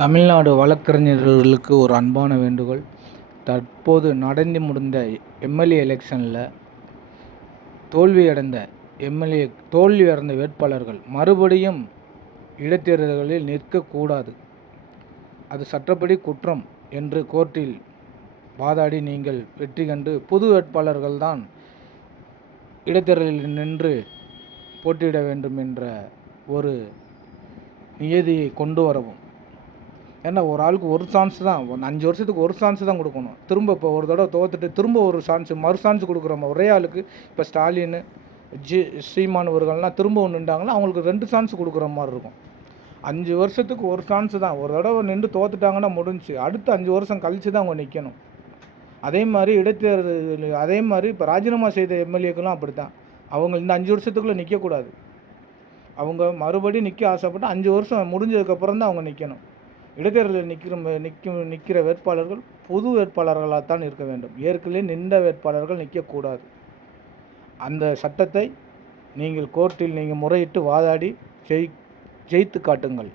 தமிழ்நாடு வழக்கறிஞர்களுக்கு ஒரு அன்பான வேண்டுகோள். தற்போது நடந்து முடிந்த எம்எல்ஏ எலெக்ஷனில் தோல்வியடைந்த வேட்பாளர்கள் மறுபடியும் இடைத்தேர்தல்களில் நிற்கக்கூடாது. அது சட்டப்படி குற்றம் என்று கோர்ட்டில் வாதாடி நீங்கள் வெற்றி கண்டு புது வேட்பாளர்கள் தான் இடைத்தேர்தலில் நின்று போட்டியிட வேண்டும் என்ற ஒரு நியதியை கொண்டு வரவும். ஏன்னா ஒரு ஆளுக்கு ஒரு சான்ஸ் தான், 5 வருஷத்துக்கு ஒரு சான்ஸ் தான் கொடுக்கணும். திரும்ப இப்போ ஒரு தடவை தோத்துட்டு திரும்ப ஒரு மறு சான்ஸ் கொடுக்குறோம் ஒரே ஆளுக்கு. இப்போ ஸ்டாலின், சீமான் இவர்கள்லாம் திரும்ப நின்றாங்கன்னா அவங்களுக்கு 2 சான்ஸ் கொடுக்குற மாதிரி இருக்கும். 5 வருஷத்துக்கு ஒரு சான்ஸ் தான். ஒரு தடவை நின்று தோத்துட்டாங்கன்னா முடிஞ்சு. அடுத்து 5 வருஷம் கழித்து தான் அவங்க நிற்கணும். அதே மாதிரி இடைத்தேர்தல், அதே மாதிரி இப்போ ராஜினாமா செய்த எம்எல்ஏக்கெல்லாம் அப்படி தான். அவங்க இந்த 5 வருஷத்துக்குள்ளே நிற்கக்கூடாது. அவங்க மறுபடியும் நிற்க ஆசைப்பட்டு 5 வருஷம் முடிஞ்சதுக்கப்புறம் தான் அவங்க நிற்கணும். இடைத்தேர்தலில் நிற்கிற வேட்பாளர்கள் புது வேட்பாளர்களாக தான் இருக்க வேண்டும். ஏற்கனவே நின்ற வேட்பாளர்கள் நிற்கக்கூடாது. அந்த சட்டத்தை நீங்கள் கோர்ட்டில் முறையிட்டு வாதாடி ஜெயித்து காட்டுங்கள்.